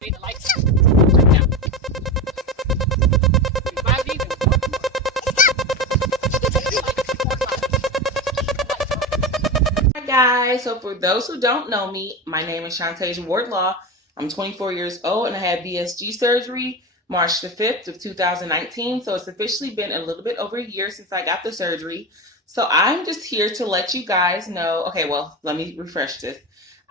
Hi guys, so for those who don't know me, my name is Shantasia Wardlaw. I'm 24 years old and I had VSG surgery March the 5th of 2019. So it's officially been a little bit over a year since I got the surgery. So I'm just here to let you guys know. Okay, well, let me refresh this.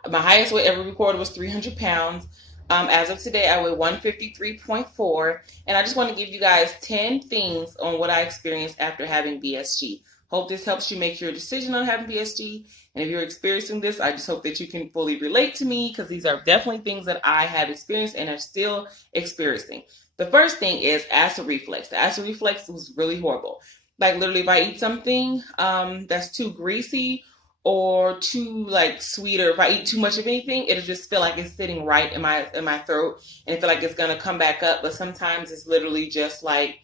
My highest weight ever recorded was 300 pounds. As of today, I weigh 153.4. And I just want to give you guys 10 things on what I experienced after having VSG. Hope this helps you make your decision on having VSG. And if you're experiencing this, I just hope that you can fully relate to me because these are definitely things that I have experienced and are still experiencing. The first thing is acid reflux. The acid reflux was really horrible. Like literally if I eat something that's too greasy or too like sweet, or if I eat too much of anything, it'll just feel like it's sitting right in my throat and I feel like it's gonna come back up. But sometimes it's literally just like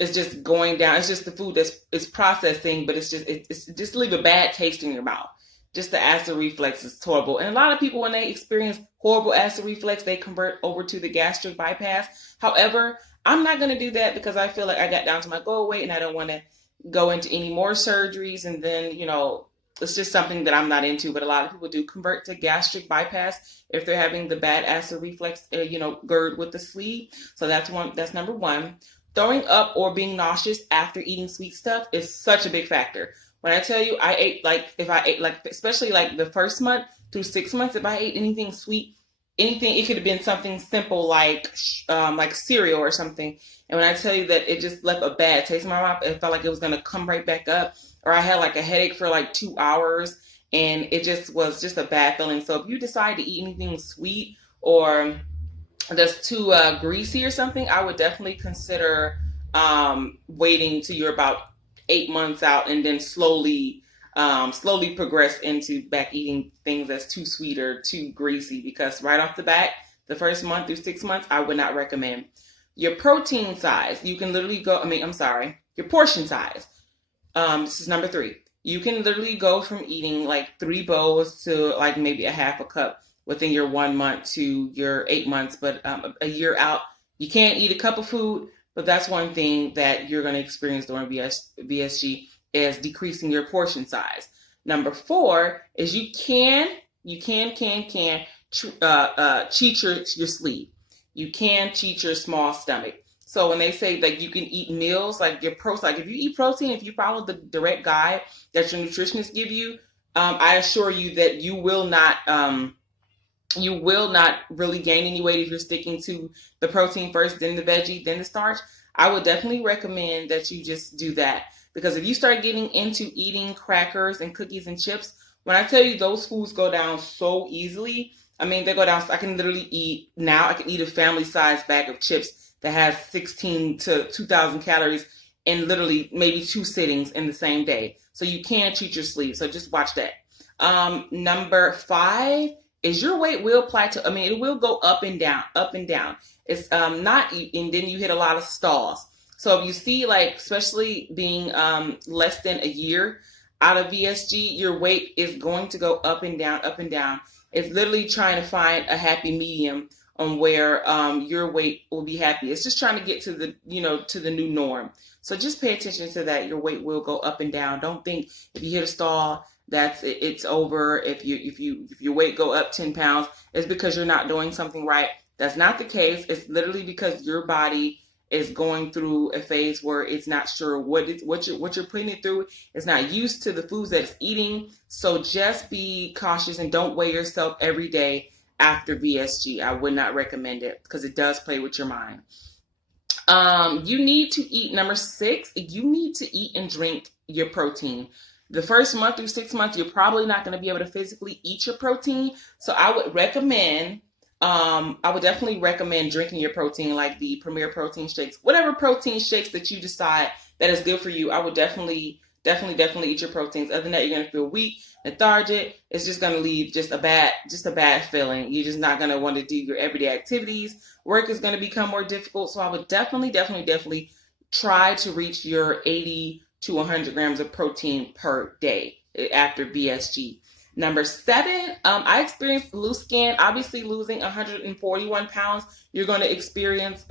it's just going down. It's just the food that's it's processing, but it's just leave a bad taste in your mouth. Just the acid reflux is horrible. And a lot of people, when they experience horrible acid reflux, they convert over to the gastric bypass. However, I'm not going to do that because I feel like I got down to my goal weight and I don't want to go into any more surgeries. And then, it's just something that I'm not into. But a lot of people do convert to gastric bypass if they're having the bad acid reflux, GERD with the sleeve. So that's number one. Throwing up or being nauseous after eating sweet stuff is such a big factor. When I tell you if I ate like, especially like the first month through 6 months, if I ate anything sweet, anything, it could have been something simple like cereal or something. And when I tell you that it just left a bad taste in my mouth, it felt like it was going to come right back up. Or I had like a headache for like 2 hours and it just was just a bad feeling. So if you decide to eat anything sweet or that's too greasy or something, I would definitely consider waiting till you're about 8 months out and then slowly progress into back eating things that's too sweet or too greasy, because right off the bat, the first month through 6 months, I would not recommend. Your protein size, you can literally your portion size. This is number three. You can literally go from eating like 3 bowls to like maybe a half a cup within your 1 month to your 8 months, but a year out, you can't eat a cup of food. But that's one thing that you're going to experience during VSG is decreasing your portion size. Number four is you can cheat your sleep. You can cheat your small stomach. So when they say that you can eat meals like your protein, like if you eat protein, if you follow the direct guide that your nutritionist give you, I assure you that you will not really gain any weight if you're sticking to the protein first, then the veggie, then the starch. I would definitely recommend that you just do that, because if you start getting into eating crackers and cookies and chips, when I tell you those foods go down so easily, I mean, they go down. I can eat a family size bag of chips that has 16 to 2,000 calories in literally maybe 2 sittings in the same day. So you can cheat your sleep. So just watch that. Number five is your weight will plateau. I mean, it will go up and down, up and down. It's not, and then you hit a lot of stalls. So if you see, like, especially being less than a year out of VSG, your weight is going to go up and down, up and down. It's literally trying to find a happy medium on where your weight will be happy. It's just trying to get to the new norm. So just pay attention to that. Your weight will go up and down. Don't think if you hit a stall it's over. If your weight go up 10 pounds, it's because you're not doing something right. That's not the case. It's literally because your body is going through a phase where it's not sure what you're putting it through. It's not used to the foods that it's eating. So just be cautious and don't weigh yourself every day after VSG. I would not recommend it because it does play with your mind. You need to eat, number six, you need to eat and drink your protein. The first month through 6 months, you're probably not going to be able to physically eat your protein. So I would definitely recommend drinking your protein, like the Premier protein shakes, whatever protein shakes that you decide that is good for you. I would definitely eat your proteins. Other than that, you're going to feel weak, lethargic. It's just going to leave just a bad feeling. You're just not going to want to do your everyday activities. Work is going to become more difficult. So I would definitely try to reach your 80 to 100 grams of protein per day after VSG. Number 7, I experienced loose skin. Obviously, losing 141 pounds, you're going to experience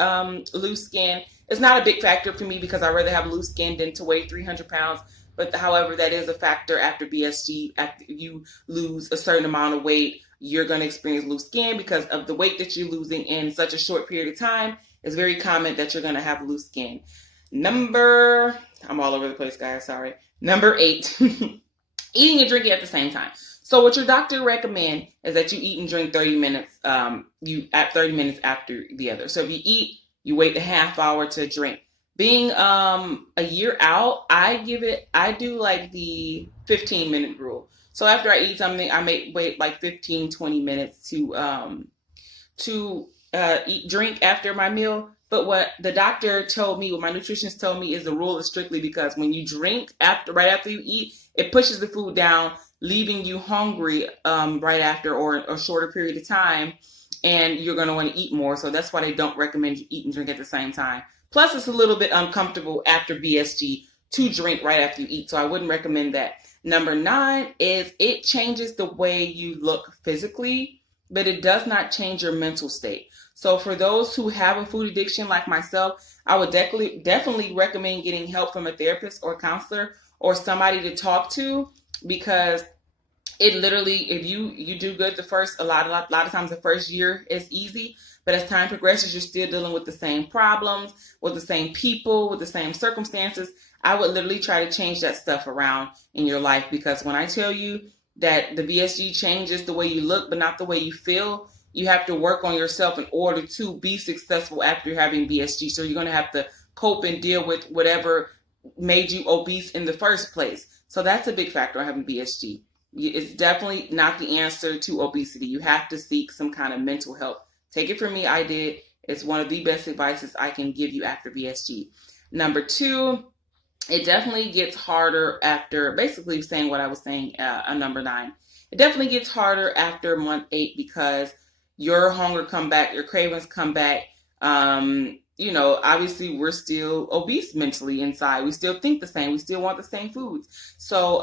loose skin. It's not a big factor for me because I'd rather have loose skin than to weigh 300 pounds. But however, that is a factor after BSG. After you lose a certain amount of weight, you're going to experience loose skin because of the weight that you're losing in such a short period of time. It's very common that you're going to have loose skin. I'm all over the place, guys. Sorry. Number 8, eating and drinking at the same time. So what your doctor recommend is that you eat and drink 30 minutes, at 30 minutes after the other. So if you eat, you wait a half hour to drink. Being a year out, I do like the 15-minute rule. So after I eat something, I may wait like 15, 20 minutes to drink after my meal. But what the doctor told me, what my nutritionist told me, is the rule is strictly because when you drink right after you eat, it pushes the food down, leaving you hungry right after or a shorter period of time, and you're going to want to eat more. So that's why they don't recommend you eat and drink at the same time. Plus, it's a little bit uncomfortable after BSG to drink right after you eat, so I wouldn't recommend that. Number 9 is it changes the way you look physically, but it does not change your mental state. So for those who have a food addiction like myself, I would definitely recommend getting help from a therapist or counselor or somebody to talk to, because it literally, if you do good a lot of times the first year is easy, but as time progresses, you're still dealing with the same problems, with the same people, with the same circumstances. I would literally try to change that stuff around in your life, because when I tell you that the BSG changes the way you look, but not the way you feel, you have to work on yourself in order to be successful after having BSG. So you're going to have to cope and deal with whatever made you obese in the first place. So that's a big factor on having BSG. It's definitely not the answer to obesity. You have to seek some kind of mental help. Take it from me, I did. It's one of the best advices I can give you after BSG. Number 2, it definitely gets harder after, basically saying what I was saying on number 9. It definitely gets harder after month 8 because your hunger come back, your cravings come back. Obviously we're still obese mentally inside. We still think the same. We still want the same foods. So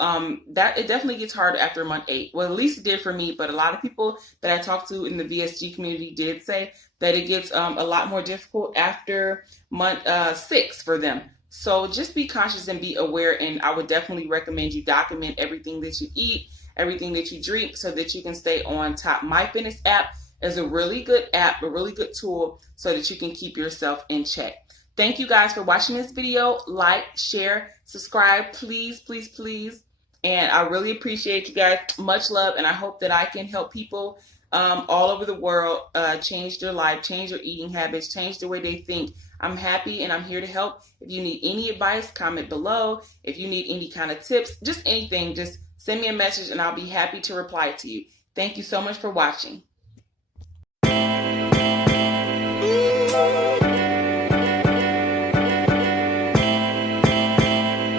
that it definitely gets harder after month 8. Well, at least it did for me, but a lot of people that I talked to in the VSG community did say that it gets a lot more difficult after month 6 for them. So just be conscious and be aware, and I would definitely recommend you document everything that you eat, everything that you drink, so that you can stay on top. My Fitness app is a really good app, a really good tool, so that you can keep yourself in check. Thank you guys for watching this video. Like, share, subscribe, please, please, please. And I really appreciate you guys. Much love, and I hope that I can help people all over the world change their life, change their eating habits, change the way they think. I'm happy and I'm here to help. If you need any advice, comment below. If you need any kind of tips, just anything, just send me a message and I'll be happy to reply to you. Thank you so much for watching.